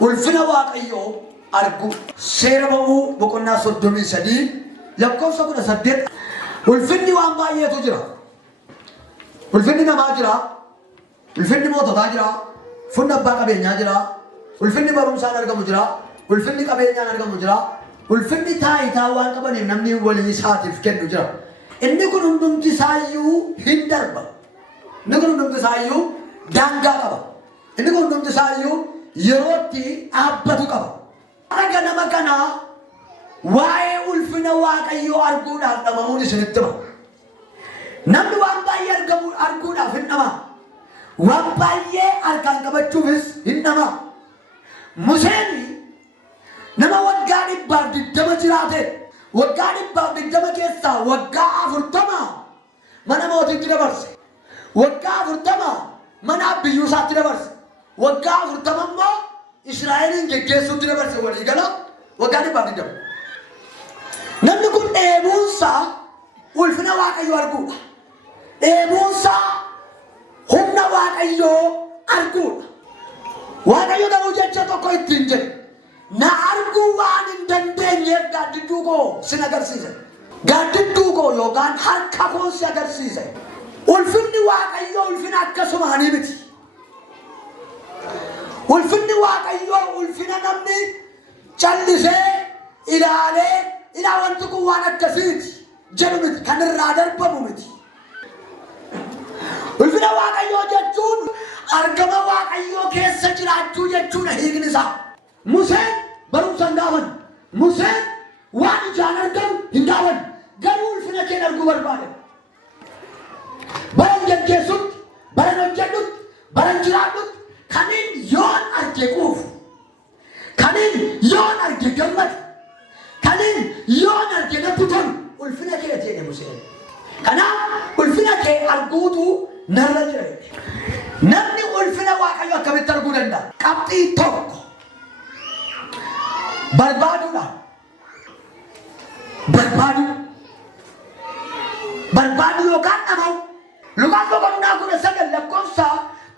ulfina waaqayyoo argu seera ba'uu boqonnaa 33 lakkoofsa 18 ulfinni waan baay'eetu jira. ulfinni namaa jira, ulfinni moototaa jira, ulfinni abbaa qabeenyaa jira, ulfinni barumsaan argamu jira, ulfinni qabeenyaan argamu jira, ulfinni taayitaa waan qabaniif namni walii isaatiif kennu jira. inni kun hundumti isaayyuu hin darba. inni kun hundumti isaayyuu daangaa qaba. inni kun hundumti isaayyuu yerootti dhaabbatu qaba. Raga nama kanaa waa'ee ulfina waaqayyoo arguudhaaf dhamamuun isinitti hima. namni waan baay'ee arguudhaaf hin dhama. waan baay'ee harkaan qabachuufis hin dhama. Museen nama waggaa 120 jiraate. waggaa 120 keessaa waggaa 40 mana mootiitti dabarse. waggaa 40 mana biyyuu isaatti dabarse. waggaa 40 immoo Israa'eliin geggeessuutti dabarse walii gala waggaa 120. namni kun dheebuunsaa ulfina waaqayyoo arguudha. dheebuunsaa humna waaqayyoo arguudha. waaqayyo garuu jecha tokko ittiin jedhe. na arguu waan hin dandeenyeef gaaddidduu koo sin agarsiise. gaaddidduu koo yookaan harka koo si agarsiise. ulfinni waaqayyoo ulfina akkasumaanii miti. ulfinni waaqayyoo ulfina namni callisee ilaalee wanti kun waan akkasiiti jedhu miti. kan irraa darbamu miti. ulfina waaqayyoo jechuun argama waaqayyoo keessa jiraachuu jechuudha hiikni isaa. Museen barumsa hin gaafanne. Museen waan ijaan argamu hin gaafanne. garuu ulfina kee arguu barbaade. baran geggeessutti, baran hojjedhutti, baran jiraadhutti kaniin yoon arge quufu, kaniin yoon arge gammadu, kaniin yoon arge natti tolu ulfina kee jedhe Museen. kanaaf ulfina kee arguutu narra jira. namni ulfina waaqayyo akkamitti arguu danda'a? qabxii tokko barbaaduudhaan. barbaadu yookaan dhabuu. Luqaas boqonnaa 19 lakkoofsa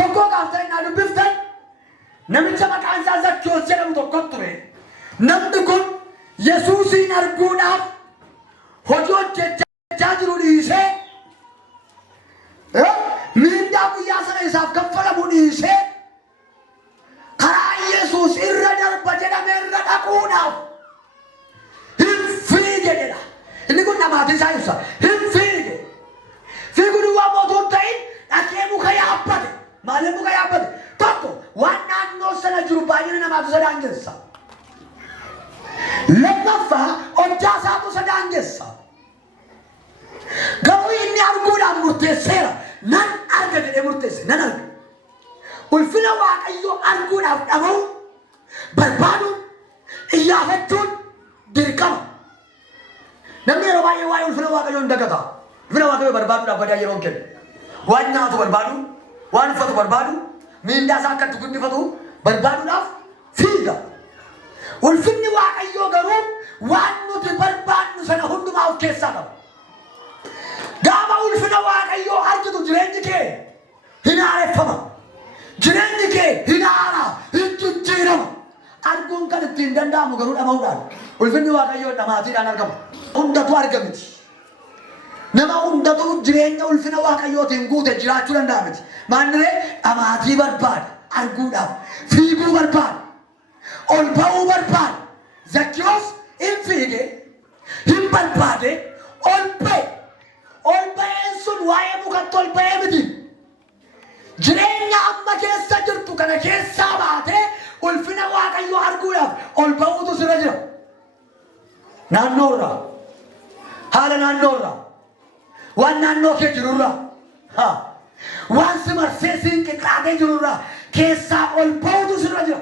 1 kaaftee naa dubbiftan namicha maqaan isaa Zakkiyoos jedhamu tokko ture. namni kun Yesuusin arguudhaaf hojii hojjechaa jiru dhiisee miindaa guyyaa sana isaaf kaffalamu dhiisee karaa Yesuus irra darba jedhame irra dhaquudhaaf hin fiigedha. inni kun namaatii isaa ibsa. hin fiige. fiiguu duwwaa mootuu hin ta'in dhaqee muka yaabbate. maaliif muka yaabbate? tokko waan naannoo sana jiru baay'ina namaatu isa daangessa. lammaffaa hojjaa isaatu isa daangessa. garuu inni arguudhaan murteesseera. nan arga jedhee murteesse. nan arga. ulfina waaqayyoo arguudhaaf dhabuu barbaaduun iyyaafachuun dirqama. namni yeroo baay'ee waa'ee ulfina waaqayyoo hin dagata. ulfina waaqayyoo barbaaduudhaaf badaa yeroo hin kennu. waan nyaatu barbaadu, waan uffatu barbaadu, miindaa isaa akka itti guddifatu barbaaduudhaaf fiiga. ulfinni waaqayyoo garuu waan nuti barbaadnu sana hundumaa of keessaa qaba. gaafa ulfina waaqayyoo argitu jireenyi kee hin haareffama. jireenyi kee hin haaraa, hin jijjiirama. arguun kan ittiin danda'amu garuu dhabamuudhaan. ulfinni waaqayyoo dhamaatiidhaan argama. hundatu arga miti. nama hundatu jireenya ulfina waaqayyootiin guute jiraachuu danda'a miti. maanniree dhamaatii barbaada arguudhaaf, fiiguu barbaada, ol ba'uu barbaada. Zakkiyoos hin fiige, hin barbaade, ol ba'e. ol ba'een sun waa'ee mukatti ol ba'ee miti. jireenya amma keessa jirtu kana keessaa baatee ulfina waaqayyoo arguudhaaf ol ba'uutu sirra jira. naannoorraa, haala naannoorraa, waan naannoo kee jirurraa, waan si marsee siin qixxaatee jirurraa keessaa ol ba'uutu sirra jira.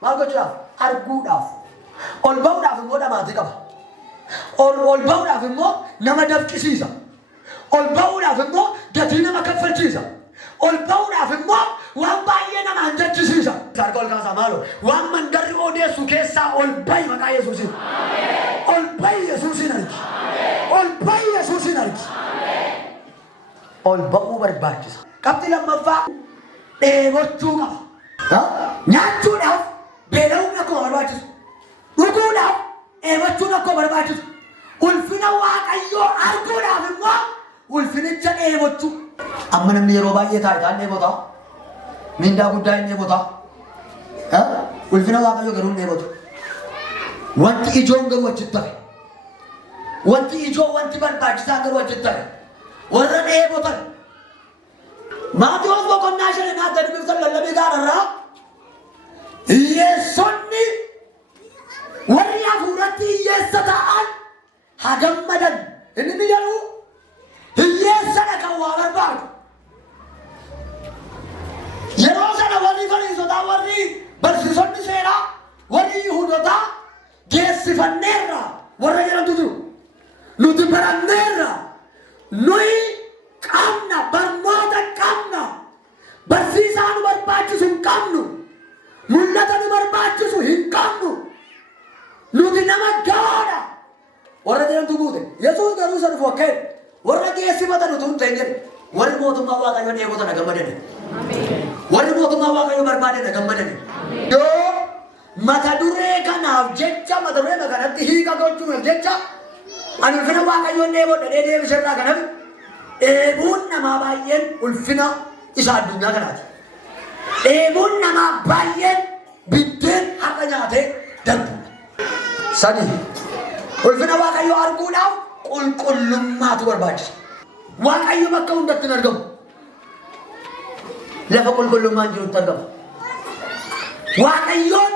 maal gochuudhaaf? arguudhaaf. ol ba'uudhaaf immoo dhamaatii qaba. ol ba'uudhaaf immoo nama dafqisiisa. ol ba'uudhaaf immoo gatii nama kaffalchiisa. ol ba'uudhaaf immoo waan baay'ee namaan jechisiisa. harka ol kaasaa maaloo waan mandarri odeessu keessaa ol ba'i maqaa Yesuusiin. ol ba'i Yesuusiin argi. ol ba'i Yesuusiin argi. ol ba'uu barbaachisa. qabxii lammaffaa dheebochuu qaba. nyaachuudhaaf beela'uu barbaachisu. Dhuguudhaaf eebbachuun akka barbaachisu. Ulfina Waaqayyoo arguudhaaf immoo ulfinicha eebbachuu. Amma namni yeroo baay'ee taayitaan eebbata. Mindaa guddaa hin eebbata. Ulfina Waaqayyoo garuu hin eebbatu. Wanti ijoon garuu achitti hafe. Wanti ijoo wanti barbaachisaa garuu achitti hafe. Warra eebbatan. Maatiyoos boqonnaa 5 naatti dubbiftan lallabii gaararraa hiyyeessonni warri hafuuratti hiyyeessa ta'an haa gammadan. Inni ni jedhu hiyyeessadha kan waa barbaadu. Yeroo sana warri Fariisotaa warri barsiisonni seeraa warri Yihuudotaa geessifanneerra warra jedhantu jiru. Nuti baranneerra. Nuyi qabna barnoota qabna. Barsiisaa nu barbaachisu hin qabnu. Mul'ata nu barbaachisu hin qabnu. Nuti nama gahaadha. Warra jedhantu guute. Yesuus garuu isa dhufu akka warra geessifatan utuu hin ta'in jedhe warri mootummaa Waaqayyoon eebbatan gammadani. Warri mootummaa Waaqayyoo barbaadan gammadani. Yoo mata duree kanaaf jecha mata duree kanatti hiika gochuuf jecha ani ulfina Waaqayyoon eebbadha deebisirraa kanaaf eebuun namaa baay'een ulfina isa addunyaa kanaati. Eebuun namaa baay'een biddeen har'a nyaatee darbuudha. Sadii ulfina Waaqayyoo arguudhaaf qulqullummaatu barbaachisa. Waaqayyo bakka hundatti hin argamu. Lafa qulqullummaan jirutti argama. Waaqayyoon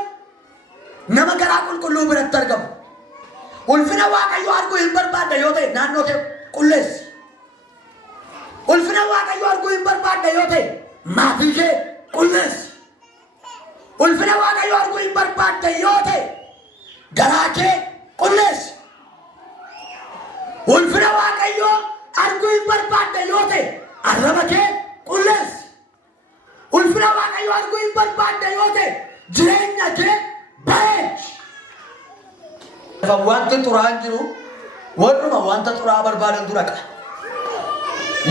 nama garaa qulqulluu biratti argama. Ulfina Waaqayyoo arguu hin barbaadda yoo ta'e naannoo kee qulleessi. Ulfina Waaqayyoo arguu hin barbaadda yoo ta'e maatii kee qulleessi. Ulfina Waaqayyoo arguu hin barbaadda yoo ta'e garaa kee qulleessi. Ulfina Waaqayyoo arguu hin barbaadda yoo ta'e arraba kee qulleessi. Ulfina Waaqayyoo arguu hin barbaadda yoo ta'e jireenya kee bareechi. Lafa wanti xuraa'aan jiru warruma wanta xuraa'aa barbaadantu dhaqa.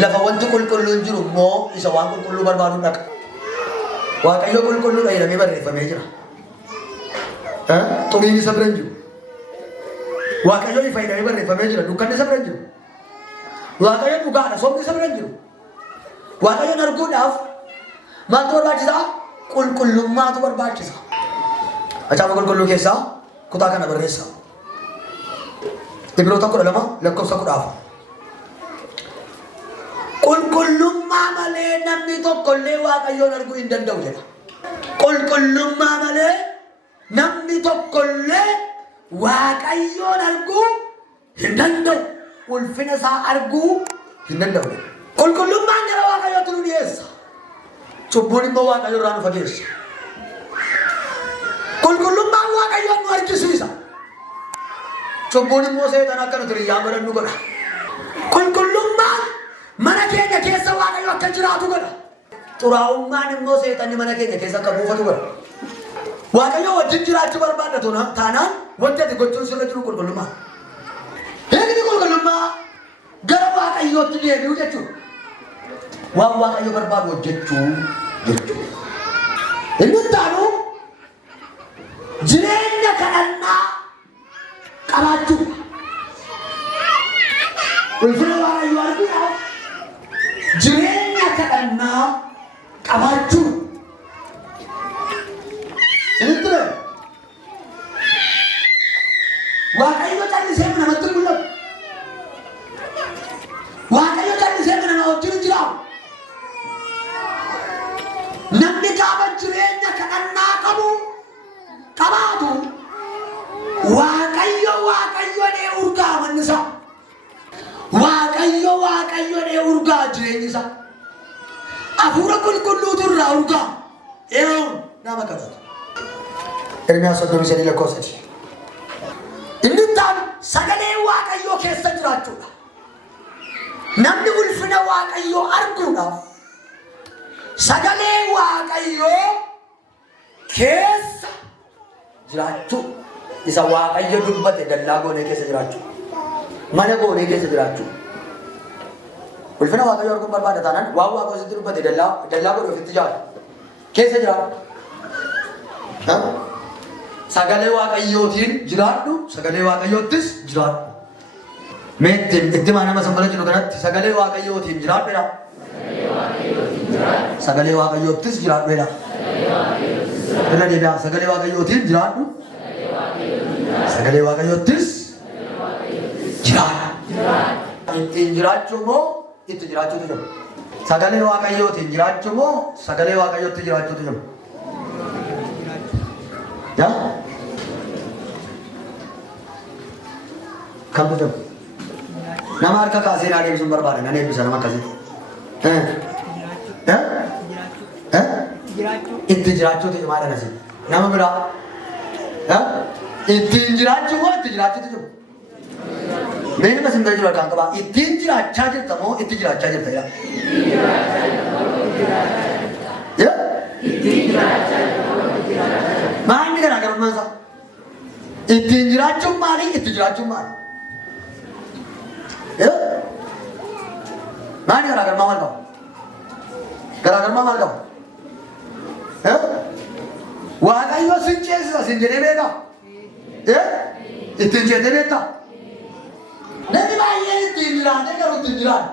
Lafa wanti qulqulluun jiru immoo isa waan qulqulluu barbaadu dhaqa. Waaqayyo qulqulluudha jedhamee barreeffamee jira. Xuriin isa bira hin jiru. Waaqayyo ifa jedhamee barreeffamee jira. Dukkanni isa bira hin jiru. Waaqayyo dhugaadha. Sobni isa bira hin jiru. Waaqayyoon arguudhaaf maaltu barbaachisa? Qulqullummaatu barbaachisa. Macaafa qulqulluu keessaa kutaa kana barreessa. Ibroota 12 lakkoofsa 14. Qulqullummaa malee namni tokkollee Waaqayyoon arguu hin danda'u jedha. Qulqullummaa malee namni tokkollee Waaqayyoon arguu hin danda'u. Ulfina isaa arguu hin danda'u. Qulqullummaan gara Waaqayyootti nu dhiyeessa. Cubbuun immoo Waaqayyo irraa nu fageessa. Qulqullummaan Waaqayyoon nu argisiisa. Cubbuun immoo seetaan akka nuti riyyaa godhannu godha. Qulqullummaan mana keenya keessa Waaqayyo akka jiraatu godha. Xuraa'ummaan immoo seetanni mana keenya keessa akka buufatu godha. Waaqayyo wajjin jiraachuu barbaadda taanaan wanti ati gochuun sirra jiru qulqullummaa. Eegni qulqullummaa gara Waaqayyootti deebi'u jechuudha. Waan Waaqayyo barbaadu hojjechuu jechuudha. Inni taanu jireenya kadhannaa qabaachuu. Ulfina Waaqayyoo arguudhaaf jireenya kadhannaa qabaachuu. Inni ture Waaqayyo callisee namatti mul'atu. Waaqayyo callisee nama wajjin jiraatu. Namni gaafa jireenya kadhannaa qabaatu Waaqayyo nee urgaa manni isaa. Waaqayyo nee urgaa jireenyi isaa. Hafuura qulqulluutu irraa urgaa. Nama kadhatu. Ermiyaas 33 lakkoofsa 3. Inni taanu sagalee Waaqayyoo keessa jiraachuudha. Namni ulfina Waaqayyoo arguudhaaf sagalee Waaqayyoo keessa jiraachuu. Isa Waaqayyo dubbate dallaa goonee keessa jiraachuu. Mana goonee keessa jiraachuu. Ulfina Waaqayyoo arguun barbaada taanaan waan Waaqayyo sitti dubbate dallaa goonee ofitti jiraatu. Keessa jiraatu. sagalee waaqayyootiin jiraadhu, sagalee waaqayyoottis jiraadhu. Itti nama sanbala jiru kanatti sagalee waaqayyootiin jiraadhuudha. Sagalee waaqayyoottis jiraadhuudha. Irra deebi'aa sagalee waaqayyootiin jiraadhu. Sagalee waaqayyoottis jiraadhu. Ittiin jiraachuu moo itti jiraachuutu jiru? Sagalee waaqayyootiin jiraachuu moo sagalee waaqayyootti jiraachuutu jiru? Kamtu jiru? Nama harka kaasee naa deebisuun barbaada. Nan eebbisa nama akkasitti. Itti jiraachuutu jiru maal agarsiisa? Nama biraa ittiin jiraachuu moo itti jiraachuutu jiru? Beekni masin bira jiru harkaan qabaa. Ittiin jiraachaa jirta moo itti jiraachaa jirta? Maalni garaagarummaan isaa? Ittiin jiraachuun maali? Itti jiraachuun maali? Maalni garaagarummaa maal qaba? Garaagarummaa maal qaba? Waaqayyo sin ceesisa sin jedhee beekaa? Ittiin jettee beektaa? Namni baay'een ittiin jiraatee garuu ittiin jiraatu.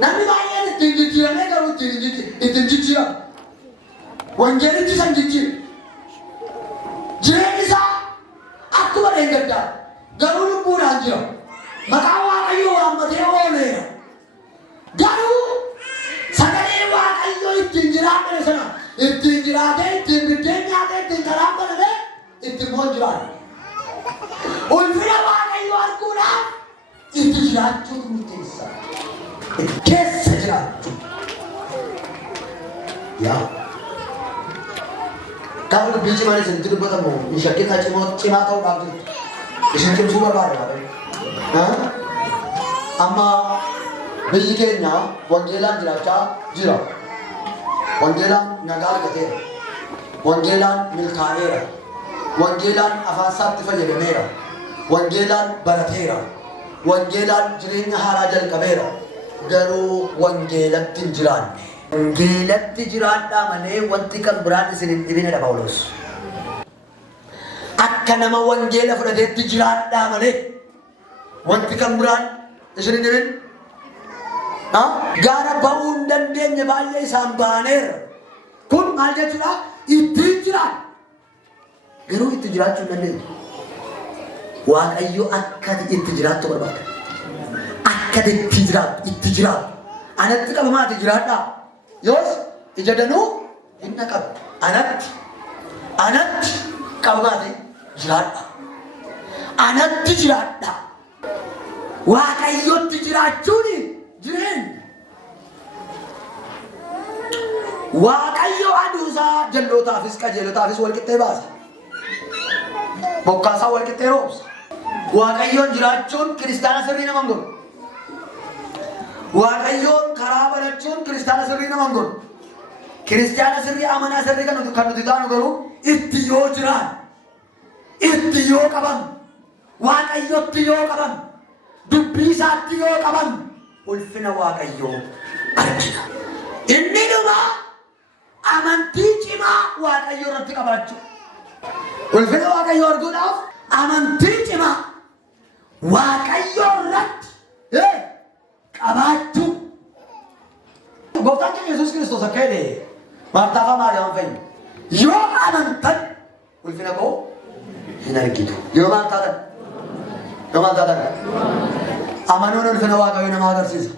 Namni baay'een ittiin jijjiiramee garuu ittiin jijjiiramu. Wangeelichi san jijjiira. Jireenyi isaa akkuma dheengaddaa garuu lubbuudhaan jira. Maqaan waaqayyoo waammatee ooleera. Garuu sagalee waaqayyoo ittiin jiraatee sana ittiin jiraatee ittiin biddeen nyaatee ittiin karaan banamee ittiin moon jiraatu. Ulfina waaqayyoo arguudhaaf itti jiraachuutu murteessa. Keessa jiraachuu. Gaafa dubbii cimaan isinitti dubbatamu hin shakkinaa cimaa ta'uudhaaf jirtu. Isin cimsuu barbaada. Amma biyyi keenya wangeelaan jiraachaa jira. Wangeelaan nagaa argateera. Wangeelaan milkaa'eera. Wangeelaan afaan isaatti fayyadameera. Wangeelaan barateera. Wangeelaan jireenya haaraa jalqabeera. Garuu wangeelatti hin jiraanne. Wangeelatti jiraadhaa malee wanti kan biraan isin hin dhibinedha Phaawulos. Akka nama wangeela fudhateetti jiraadhaa malee wanti kan biraan isin hin dhibin. Gaara ba'uu hin dandeenye baay'ee isaan baaneera. Kun maal jechuudha? Ittiin jiraadha. Garuu itti jiraachuu hin dandeenye. Waaqayyo akka itti jiraattu barbaada. Akka itti jiraattu. Anatti qabamaati jiraadhaa. Yoos ija danuu hinna qabu. Anatti qabamaati jiraadhaa. Anatti jiraadhaa. Waaqayyotti jiraachuun jireenya. Waaqayyo aduusaa jallootaafis qajeelotaafis walqixxee baasa. Bokkaasaa walqixxee roobsa. Waaqayyoon jiraachuun kiristaana sirrii nama hin godhu. Waaqayyoon karaa barachuun kiristaana sirrii nama hin godhu. Kiristaana sirrii amanaa sirrii kan nuti taanu garuu itti yoo jiraan, itti yoo qaban, Waaqayyotti yoo qaban, dubbii isaatti yoo qaban, ulfina Waaqayyoo argina. Inni dhuma amantii cimaa Waaqayyoo irratti qabaachuu. Ulfina Waaqayyoo arguudhaaf amantii cimaa Waaqayyoo irratti qabaachuu. Gooftaan keenya Yesuus Kiristoos akka jedhe Maartaa fi Maariyaam fa'i yoo amantan ulfina koo hin argitu. Yoo maal taatan? Amanuun ulfina Waaqayyoo nama agarsiisa.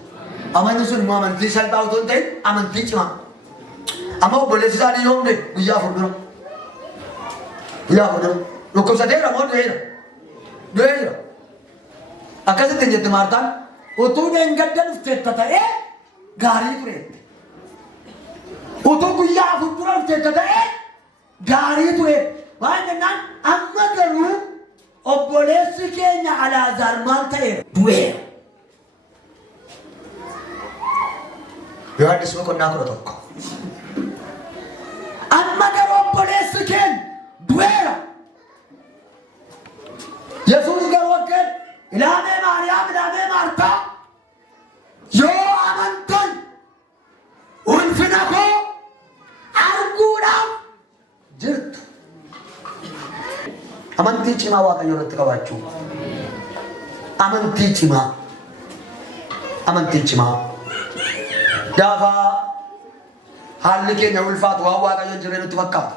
Amanni sun immoo amantii salphaa otoo hin ta'in amantii cimaa. Amma obboleessi isaanii yoo hunde guyyaa fuuldura. Dhukkubsateera moo du'eera? Akkasitti hin jette Maartaan utuu dheengadda dhufteetta ta'ee gaarii tureette. Utuu guyyaa fuuldura dhufteetta ta'ee gaarii tureette. Waan jennaan amma garuu obboleessi keenya Alaazaar maal ta'eera? Du'eera. Yohaannis boqonnaa 11. Amma garuu obboleessi keenya du'eera. Yesuus garuu akka ilaamee Maariyaam ilaamee Maartaa yoo amantan ulfina koo arguudhaaf jirtu. Amantii cimaa Waaqayyo irratti qabaachuu. Amantii cimaa. Amantii cimaa. Gaafa haalli keenya ulfaatu waan Waaqayyo hin jirre nutti fakkaata.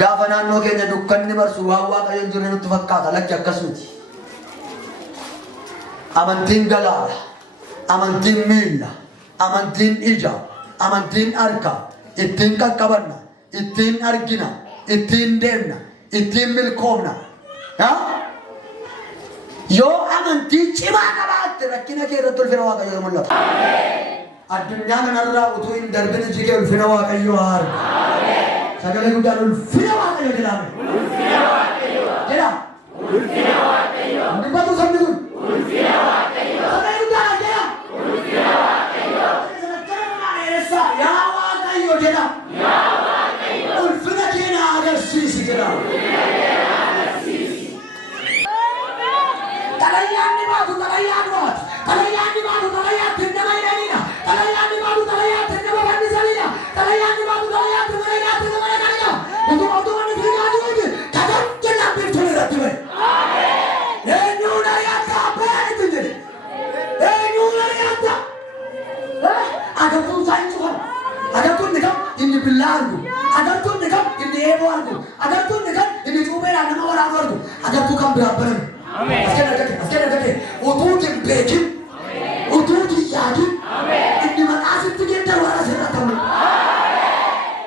Gaafa naannoo keenya dukkanni barsu waan Waaqayyo hin jirre nutti fakkaata. Lakki akkas miti. Amantiin galaala. Amantiin miilla. Amantiin ija. Amantiin harka. Ittiin qaqqabanna. Ittiin argina. Ittiin deemna. Ittiin milkoomna. Yoo amantii cimaa qabaatte rakkina kee irratti ulfina Waaqayyoo mul'ata. Addunyaa kanarraa utuu hin darbin iji kee ulfina Waaqayyoo haa argu. Sagalee guddaan ulfina Waaqayyoo jedhame. Ulfina Waaqayyoo. Jedhama. Ulfina Waaqayyoo. Dubbatu sabni kun. Ulfina Waaqayyoo. Sagalee guddaan jedhama. Ulfina Waaqayyoo. Yaa Waaqayyoo jedhama. Yaa Waaqayyoo. Ulfina kee na agarsiisi jedhama. Talayaanni baatu talayaan baatu. Talayaanni baatu talayaatti nama hidhanidha. Talayaanni baatu talayaatti nama fannisanidha. Talayaanni baatu talayaatti mana hidhaatti nama dhaqanidha. Utuma ni fiigaa jiruuti. Kadam jennaan biiftuun irratti bahe. Eenyuun ari'atta abbaan itti jedhe. Eenyuun ari'atta. Agartuun isaa hin cufan. Agartuun ni kam inni billaa argu. Agartuun ni kam inni eeboo argu. Agartuun ni kam inni cuubeedhaan nama waraanu argu. Agartuu kan biraa barame. Askena kake, utuu hin beekin